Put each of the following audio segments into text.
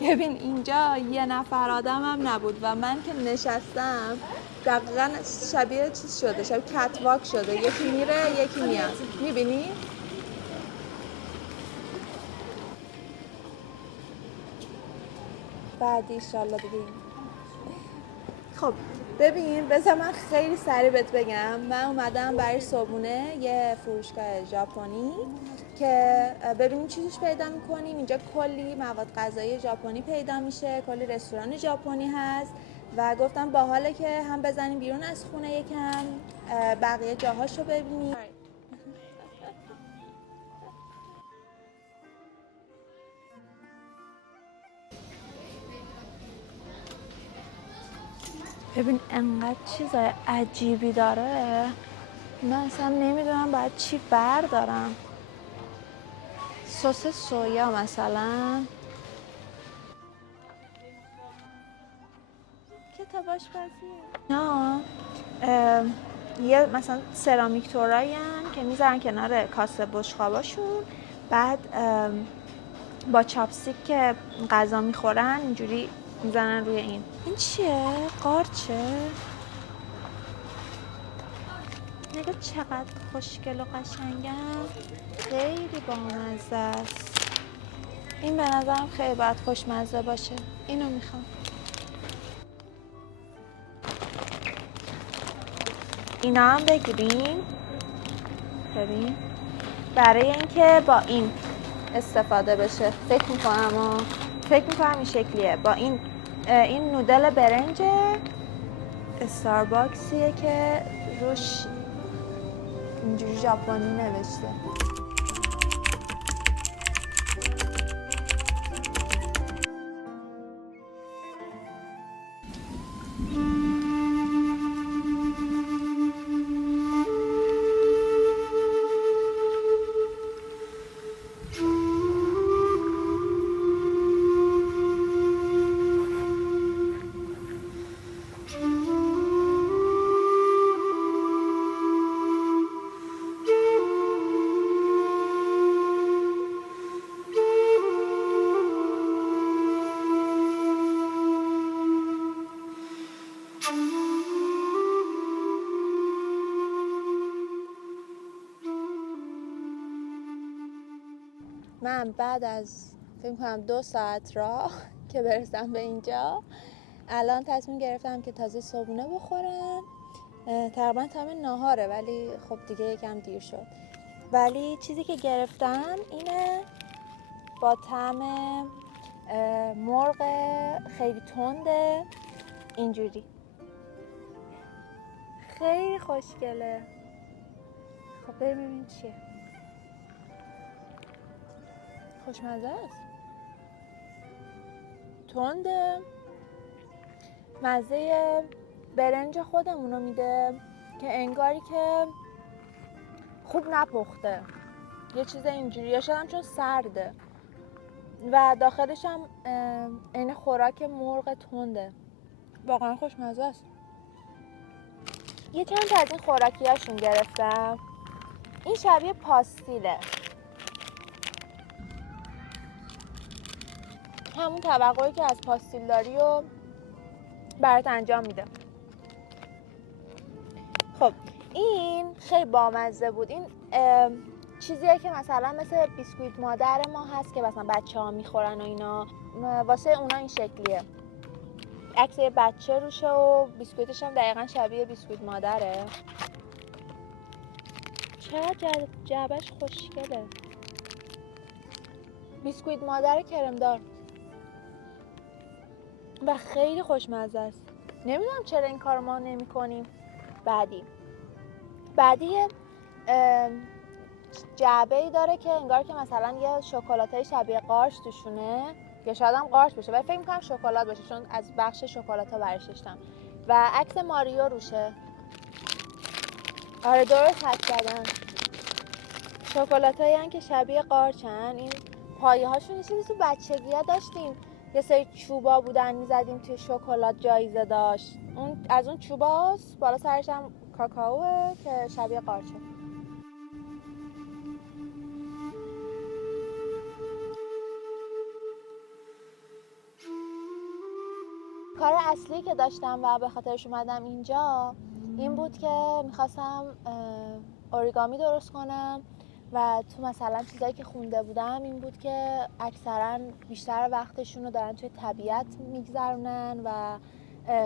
ببین اینجا یه نفر آدم هم نبود و من که نشستم دقیقا شبیه چیز شده، شبیه کتواک شده، یکی میره یکی میاد. میبینی؟ بعدی ایشالله دیگه. خب ببین بذار من خیلی سریع بهت بگم. من اومدم برای صبحونه یه فروشگاه ژاپنی که ببینیم چیزش پیدا میکنیم. اینجا کلی مواد غذایی ژاپنی پیدا میشه، کلی رستوران ژاپنی هست و گفتم باحاله که هم بزنیم بیرون از خونه یکم بقیه جاهاشو ببینیم. ببین انقدر چیزای عجیبی داره، من اصلا نمیدونم باید چی بردارم. سس سویا مثلا، کتاباش بازیه. نه یه مثلا سرامیک تورایی که میذارن کنار کاسه بشقاباشون، بعد با چاپستیک که غذا میخورن اینجوری میزنن روی این چیه؟ قارچه؟ نگاه چقدر خوشگل و قشنگن، خیلی بامزه است. این به نظرم خیلی باید خوشمزه باشه، اینو میخوام. اینا هم بگیریم. ببین برای اینکه با این استفاده بشه فکر میکنم این شکلیه. با این نودل برنج استارباکسیه که روش اینجوری ژاپنی نوشته. من بعد از فکر کنم 2 ساعت راه که برسم به اینجا، الان تصمیم گرفتم که تازه صبحونه بخورم. تقریبا تایم ناهاره ولی خب دیگه یکم دیر شد. ولی چیزی که گرفتم اینه با طعم مرغ خیلی تنده، اینجوری خیلی خوشگله. خب ببینیم چیه. خوشمزه است، تنده، مزه برنج خودمونو میده که انگاری که خوب نپخته، یه چیز اینجوریه. شدم چون سرده و داخلش هم عین خوراک مرغ تنده. واقعا خوشمزه است. یه چند تا از این خوراکیاشون گرفتم. این شبیه پاستیله، همون توقعی که از پاستیل داری و برات انجام میده. خب این خیلی بامزه بود. این چیزیه که مثلا مثل بیسکویت مادر ما هست که مثلا بچه ها میخورن و اینا، واسه اونا این شکلیه. عکس یه بچه روشه و بیسکویتش هم دقیقا شبیه بیسکویت مادره. چقدر جعبش خوشگله. بیسکویت مادر کرمدار و خیلی خوشمزه است. نمیدونم چرا این کار ما نمی کنیم. بعدی جعبه‌ای داره که انگار که مثلا یه شکلاتای شبیه قارچ توشونه، یا شاید هم قارچ باشه ولی فکر می‌کنم شکلات باشه چون از بخش شکلات‌ها برش داشتم و عکس ماریو روشه. آره درست حد زدن. شکلاتایی هستن که شبیه قارچن. این پایه‌هاشون یه چیزی تو بچگی‌ها داشتیم یه سری چوبا بودن میزدیم توی شکلات، جایزه داشت. اون از اون چوباست، بالا سرش هم کاکائوه که شبیه قارچه. کار اصلی که داشتم و به خاطرش اومدم اینجا این بود که میخواستم اوریگامی درست کنم و تو مثلا چیزایی که خونده بودم این بود که اکثرا بیشتر وقتشون رو دارن توی طبیعت میگذرونن و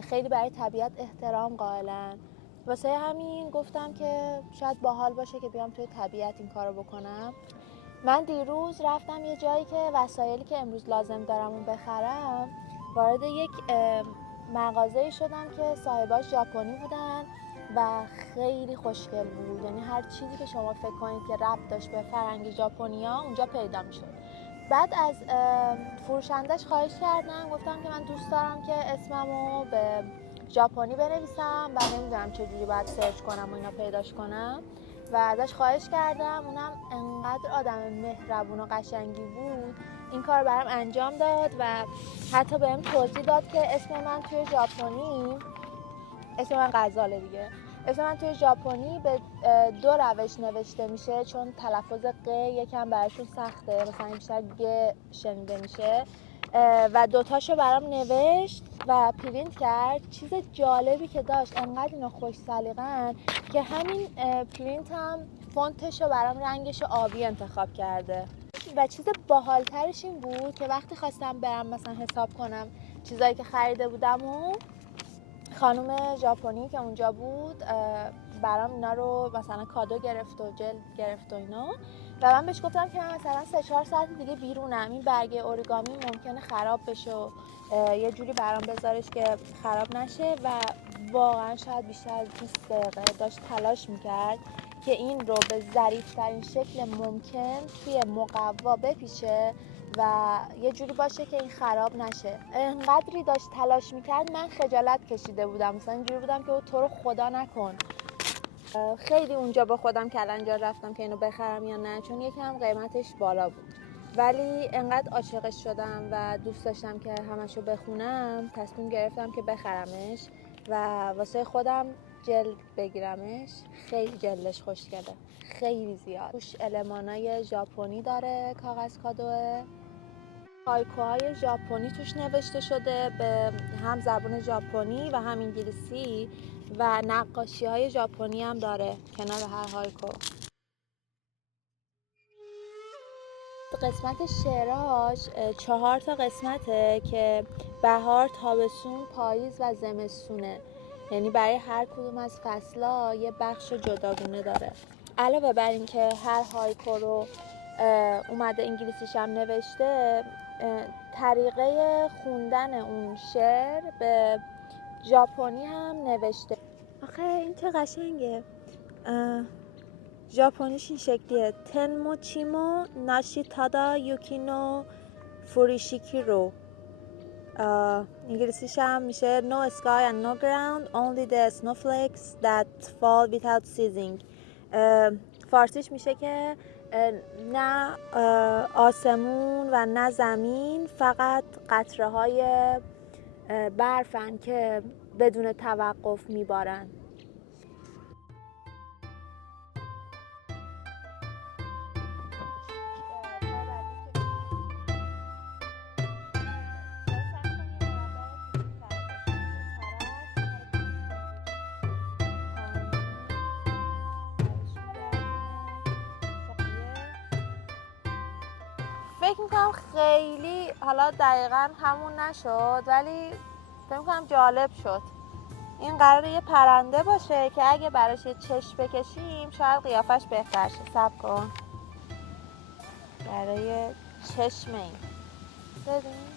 خیلی برای طبیعت احترام قائلن. واسه همین گفتم که شاید باحال باشه که بیام توی طبیعت این کارو بکنم. من دیروز رفتم یه جایی که وسایلی که امروز لازم دارم اون بخرم، وارد یک مغازه‌ای شدم که صاحباش ژاپنی بودن و خیلی خوشگل بود. یعنی هر چیزی که شما فکر کنید که ربط داشت به فرهنگ ژاپنیا اونجا پیدا میشد. بعد از فروشندش خواهش کردم، گفتم که من دوست دارم که اسممو به ژاپنی بنویسم و نمیدونم چجوری باید سرچ کنم و اینا پیداش کنم و ازش خواهش کردم. اونم انقدر آدم مهربون و قشنگی بود، این کار برام انجام داد و حتی بهم توضیح داد که اسم من توی ژاپنی، اسم من غزاله دیگه، اسم من توی ژاپنی به 2 روش نوشته میشه، چون تلفظ ق یکم براشون سخته، مثلا بیشتر گ شنیده میشه و 2 تاشو برام نوشت و پرینت کرد. چیز جالبی که داشت، انقدر اینا خوش سلیقه‌ان که همین پرینت هم فونتشو برام رنگش آبی انتخاب کرده. و چیز باحالترش این بود که وقتی خواستم برم مثلا حساب کنم چیزایی که خریده بودم و خانم ژاپنی که اونجا بود برام اینا رو مثلا کادو گرفت و جلد گرفت و اینا و من بهش گفتم که من مثلا 3-4 ساعت دیگه بیرونم، این برگه اوریگامی ممکنه خراب بشه و یه جوری برام بذارش که خراب نشه و واقعا شاید بیشتر از 20 دقیقه داشت تلاش میکرد که این رو به ظریف‌ترین شکل ممکن توی مقوا بپیچه و یه جوری باشه که این خراب نشه. انقدری داشت تلاش میکرد من خجالت کشیده بودم، مثلا اینجوری بودم که تو رو خدا نکن. خیلی اونجا با خودم کلنجار رفتم که اینو بخرم یا نه، چون یکم قیمتش بالا بود، ولی انقدر عاشقش شدم و دوست داشتم که همشو بخونم، تصمیم گرفتم که بخرمش و واسه خودم جلد بگیرمش. خیلی جلدش خوشگله، خیلی زیاد. توش المانای ژاپنی داره، کاغذ کادوه، هایکوهای ژاپنی توش نوشته شده به هم زبان ژاپنی و هم انگلیسی و نقاشی‌های ژاپنی هم داره کنار هر هایکو. قسمت شعراش 4 تا قسمته که بهار، تابستون، پاییز و زمستونه، یعنی برای هر کدوم از فصل‌ها یه بخش جداگونه داره. علاوه بر این که هر هایکو رو اومده انگلیسیش هم نوشته، طریقه خوندن اون شعر به ژاپنی هم نوشته. آخه این چه قشنگه. ژاپنیش این شکلیه: تنمو چیمو ناشی تادا یوکینو فوریشیکی رو. انگلیسیش هم میشه No sky and no ground, only the snowflakes that fall without ceasing. فارسیش میشه که نه آسمون و نه زمین، فقط قطره های برفن که بدون توقف میبارن. فکر میکنم خیلی حالا دقیقا همون نشد، ولی فکر میکنم جالب شد. این قراره یه پرنده باشه که اگه براش یه چشم بکشیم شاید قیافش بهتر شه. صبر کن برای چشم این ببین.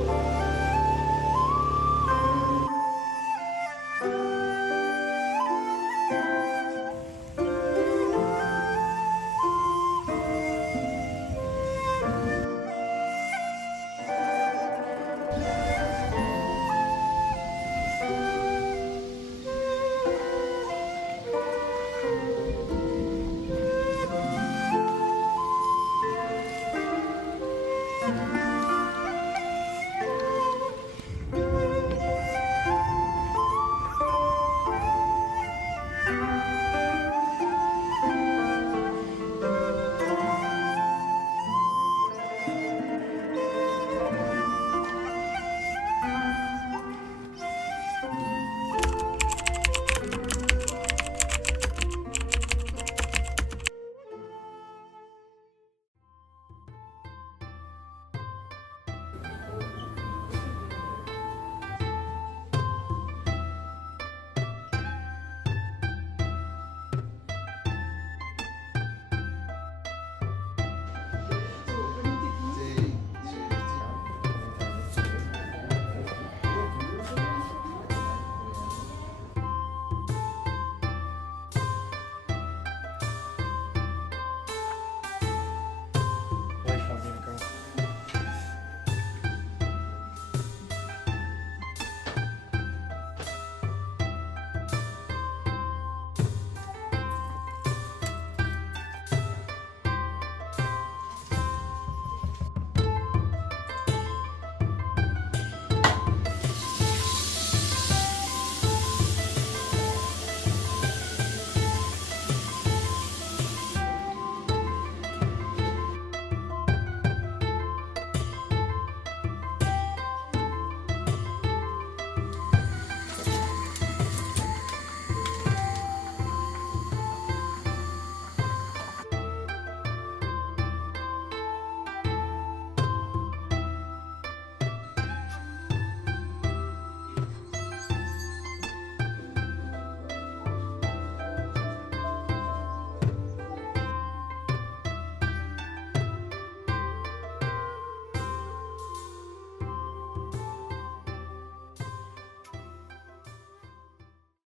میکنم.